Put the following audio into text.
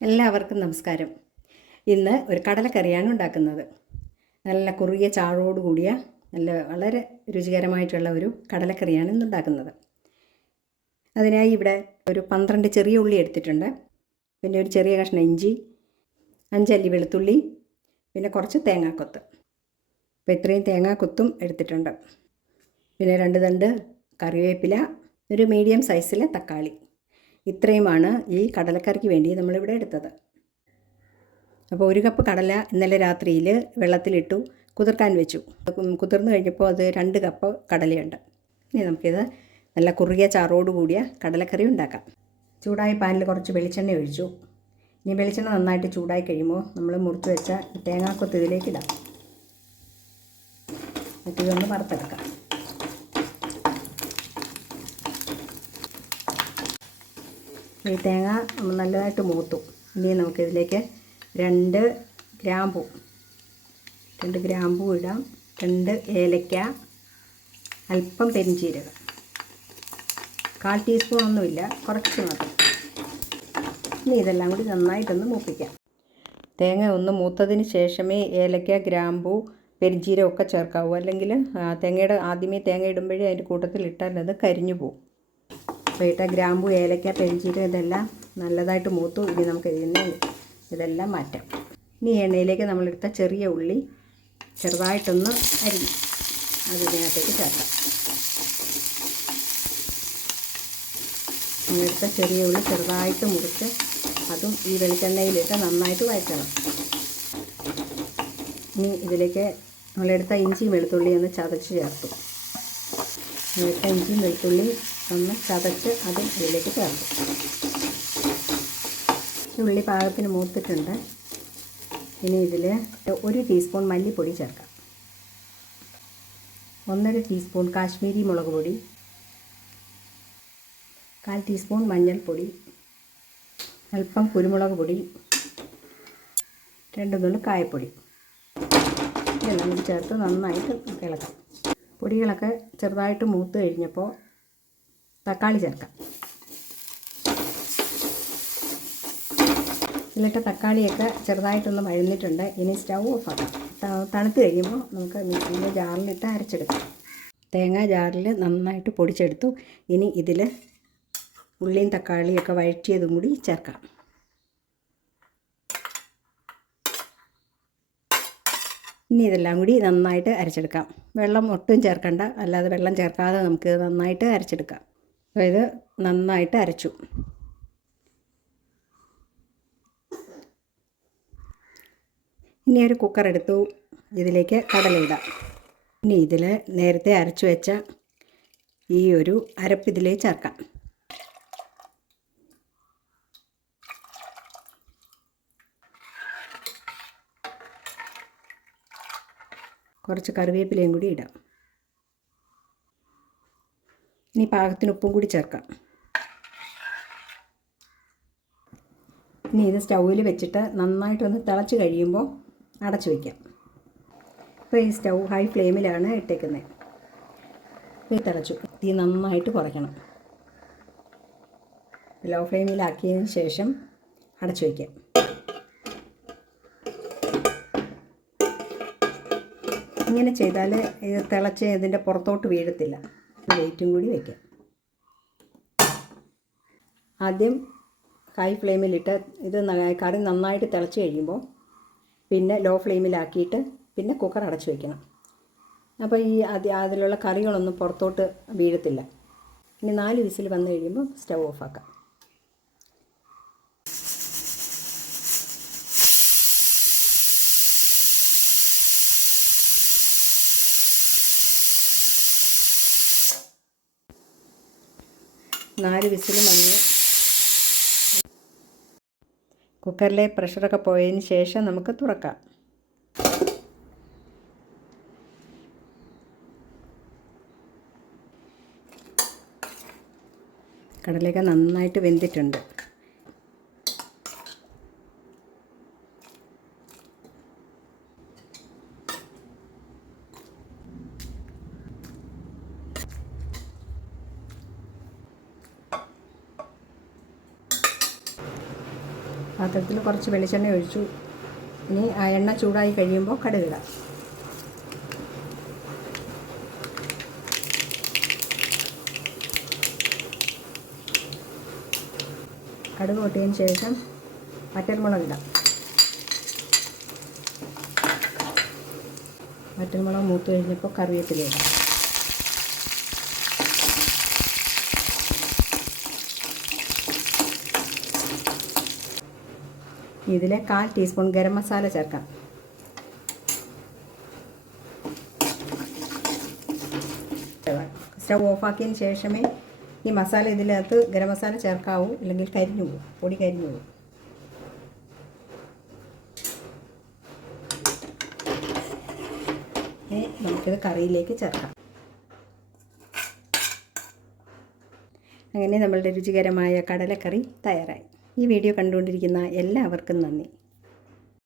എല്ലാവർക്കും നമസ്കാരം. ഇന്ന് ഒരു കടലക്കറിയാണ് ഉണ്ടാക്കുന്നത്. നല്ല കുറുകിയ ചാറോട് കൂടിയ നല്ല വളരെ രുചികരമായിട്ടുള്ള ഒരു കടലക്കറിയാണ് ഇന്ന് ഉണ്ടാക്കുന്നത്. അതിനായി ഇവിടെ ഒരു പന്ത്രണ്ട് ചെറിയ ഉള്ളി എടുത്തിട്ടുണ്ട്. പിന്നെ ഒരു ചെറിയ കഷ്ണം ഇഞ്ചി അഞ്ചല്ലി വെളുത്തുള്ളി പിന്നെ കുറച്ച് തേങ്ങാക്കൊത്ത്. അപ്പോൾ ഇത്രയും തേങ്ങാക്കൊത്തും എടുത്തിട്ടുണ്ട്. പിന്നെ രണ്ട് തണ്ട് കറിവേപ്പില ഒരു മീഡിയം സൈസിലെ തക്കാളി. ഇത്രയുമാണ് ഈ കടലക്കറിക്ക് വേണ്ടി നമ്മളിവിടെ എടുത്തത്. അപ്പോൾ ഒരു കപ്പ് കടല ഇന്നലെ രാത്രിയിൽ വെള്ളത്തിലിട്ടു കുതിർക്കാൻ വെച്ചു. കുതിർന്നു കഴിഞ്ഞപ്പോൾ അത് രണ്ട് കപ്പ് കടലയുണ്ട്. ഇനി നമുക്കിത് നല്ല കുറുകിയ ചാറോട് കൂടിയ കടലക്കറി ഉണ്ടാക്കാം. ചൂടായ പാനിൽ കുറച്ച് വെളിച്ചെണ്ണ ഒഴിച്ചു. ഇനി വെളിച്ചെണ്ണ നന്നായിട്ട് ചൂടായി കഴിയുമ്പോൾ നമ്മൾ മുറിച്ച് വെച്ച തേങ്ങാക്കൊത്ത് ഇതിലേക്കിടാം മറ്റൊന്ന് വറുത്തെടുക്കാം. ഈ തേങ്ങ നല്ലതായിട്ട് മൂത്തു. ഇനി നമുക്കിതിലേക്ക് രണ്ട് ഗ്രാമ്പു രണ്ട് ഗ്രാമ്പു ഇടാം. രണ്ട് ഏലക്ക അല്പം പെരിഞ്ചീരകം. കാൽ ടീസ്പൂൺ ഒന്നുമില്ല കുറച്ച് മാത്രം ഇനി ഇതെല്ലാം കൂടി നന്നായിട്ടൊന്ന് മൂപ്പിക്കാം. തേങ്ങ ഒന്ന് മൂത്തതിന് ശേഷമേ ഏലക്ക ഗ്രാമ്പു പെരിഞ്ചീരകം ഒക്കെ ചേർക്കാവൂ. അല്ലെങ്കിൽ തേങ്ങയുടെ ആദ്യമേ തേങ്ങ ഇടുമ്പോഴേ അതിന്റെ കൂട്ടത്തിൽ ഇട്ടാൽ അത് കരിഞ്ഞു പോകും അപ്പോൾ ഇട്ട ഗ്രാമ്പു ഏലക്ക പെരിഞ്ചീരകം ഇതെല്ലാം നല്ലതായിട്ട് മൂത്തു. ഇനി നമുക്ക് ഇതിനെ ഇതെല്ലാം മാറ്റാം. ഇനി എണ്ണയിലേക്ക് നമ്മളെടുത്ത ചെറിയ ഉള്ളി ചെറുതായിട്ടൊന്ന് അരിഞ്ഞു അത് ഇതിനകത്തേക്ക് ചേർക്കാം. നമ്മളെടുത്ത ചെറിയ ഉള്ളി ചെറുതായിട്ട് മുറിച്ച് അതും ഈ വെളിച്ചെണ്ണയിലിട്ട് നന്നായിട്ട് വഴറ്റണം. ഇനി ഇതിലേക്ക് നമ്മളെടുത്ത ഇഞ്ചിയും വെളുത്തുള്ളി ഒന്ന് ചതച്ച് ചേർത്തു. എടുത്ത ഇഞ്ചിയും വെളുത്തുള്ളി ഒന്ന് ചതച്ച് അതും ഇതിലേക്ക് ചേർക്കും. ഉള്ളി പാകത്തിന് മൂത്തിട്ടുണ്ട്. ഇനി ഇതിൽ ഒരു ടീസ്പൂൺ മല്ലിപ്പൊടി ചേർക്കാം. ഒന്നര ടീസ്പൂൺ കാശ്മീരി മുളക് പൊടി. കാൽ ടീസ്പൂൺ മഞ്ഞൾപ്പൊടി. അല്പം കുരുമുളക് പൊടി. രണ്ട് നുള്ളു കായപ്പൊടി. ഇതെല്ലാം ചേർത്ത് നന്നായിട്ട് ഇളക്കാം. പൊടികളൊക്കെ ചെറുതായിട്ട് മൂത്ത് കഴിഞ്ഞപ്പോൾ തക്കാളി ചേർക്കാം. ഇതിലിട്ട് തക്കാളിയൊക്കെ ചെറുതായിട്ടൊന്ന് വഴുന്നിട്ടുണ്ട്. ഇനി സ്റ്റൗ ഓഫ് ആക്കാം. തണുത്ത് കഴിയുമ്പോൾ നമുക്ക് മിക്സിന്റെ ജാറിലിട്ട് അരച്ചെടുക്കാം. തേങ്ങ ജാറിൽ നന്നായിട്ട് പൊടിച്ചെടുത്തു. ഇനി ഇതിൽ ഉള്ളിയും തക്കാളിയൊക്കെ വഴറ്റിയതും കൂടി ചേർക്കാം. ഇനി ഇതെല്ലാം കൂടി നന്നായിട്ട് അരച്ചെടുക്കാം. വെള്ളം ഒട്ടും ചേർക്കണ്ട. അല്ലാതെ വെള്ളം ചേർക്കാതെ നമുക്ക് നന്നായിട്ട് അരച്ചെടുക്കാം. ഇത് നന്നായിട്ട് അരച്ചു. ഇനി ഒരു കുക്കർ എടുത്തു. ഇതിലേക്ക് കടലയിടാം ഇനി ഇതിൽ നേരത്തെ അരച്ചു വെച്ച ഈ ഒരു അരപ്പ് ഇതിലേക്ക് ചേർക്കാം. കുറച്ച് കറിവേപ്പിലയും കൂടി ഇടാം. ഇനി പാകത്തിന് ഉപ്പും കൂടി ചേർക്കാം. ഇനി ഇത് സ്റ്റൗവിൽ വെച്ചിട്ട് നന്നായിട്ടൊന്ന് തിളച്ച് കഴിയുമ്പോൾ അടച്ചു വയ്ക്കാം ഇപ്പോൾ ഈ സ്റ്റൗ ഹൈ ഫ്ലെയിമിലാണ് ഇട്ടേക്കുന്നത് ഈ തിളച്ചു. തീ നന്നായിട്ട് കുറയ്ക്കണം. ലോ ഫ്ലെയിമിലാക്കിയതിന് ശേഷം അടച്ചു വയ്ക്കാം ഇങ്ങനെ ചെയ്താൽ ഇത് തിളച്ച് ഇതിന്റെ പുറത്തോട്ട് വീഴത്തില്ല. വെയിറ്റും കൂടി വയ്ക്കാം ആദ്യം ഹൈ ഫ്ലെയിമിലിട്ട് ഇത് കറി നന്നായിട്ട് തിളച്ച് കഴിയുമ്പോൾ പിന്നെ ലോ ഫ്ലെയിമിലാക്കിയിട്ട് പിന്നെ കുക്കർ അടച്ചു വയ്ക്കണം അപ്പോൾ ഈ അതി അതിലുള്ള കറികളൊന്നും പുറത്തോട്ട് വീഴത്തില്ല. ഇനി നാല് വിസിൽ വന്നു കഴിയുമ്പോൾ സ്റ്റവ് ഓഫാക്കാം നാല് വിസിലും വന്ന്. കുക്കറിലെ പ്രഷറൊക്കെ പോയതിന് ശേഷം നമുക്ക് തുറക്കാം. കടലയൊക്കെ നന്നായിട്ട് വെന്തിട്ടുണ്ട്. പാത്രത്തിൽ കുറച്ച് വെളിച്ചെണ്ണ ഒഴിച്ചു. ഇനി ആ എണ്ണ ചൂടായി കഴിയുമ്പോൾ കടുകിടാം. കടുക് പൊട്ടിയതിന് ശേഷം വറ്റൽമുളക് ഇടാം വറ്റൽമുളക് മൂത്ത് കഴിഞ്ഞപ്പോൾ കറിവേപ്പില ഇടാം. ഇതിൽ കാൽ ടീസ്പൂൺ ഗരം മസാല ചേർക്കാം. സ്റ്റവ് ഓഫാക്കിയതിന് ശേഷമേ ഈ മസാല ഇതിനകത്ത് ഗരം മസാല ചേർക്കാവൂ അല്ലെങ്കിൽ കരിഞ്ഞു പോകും പൊടി കരിഞ്ഞു പോകും. നമുക്കിത് കറിയിലേക്ക് ചേർക്കാം. അങ്ങനെ നമ്മളുടെ രുചികരമായ കടലക്കറി തയ്യാറായി. ഈ വീഡിയോ കണ്ടുകൊണ്ടിരിക്കുന്ന എല്ലാവർക്കും നന്ദി.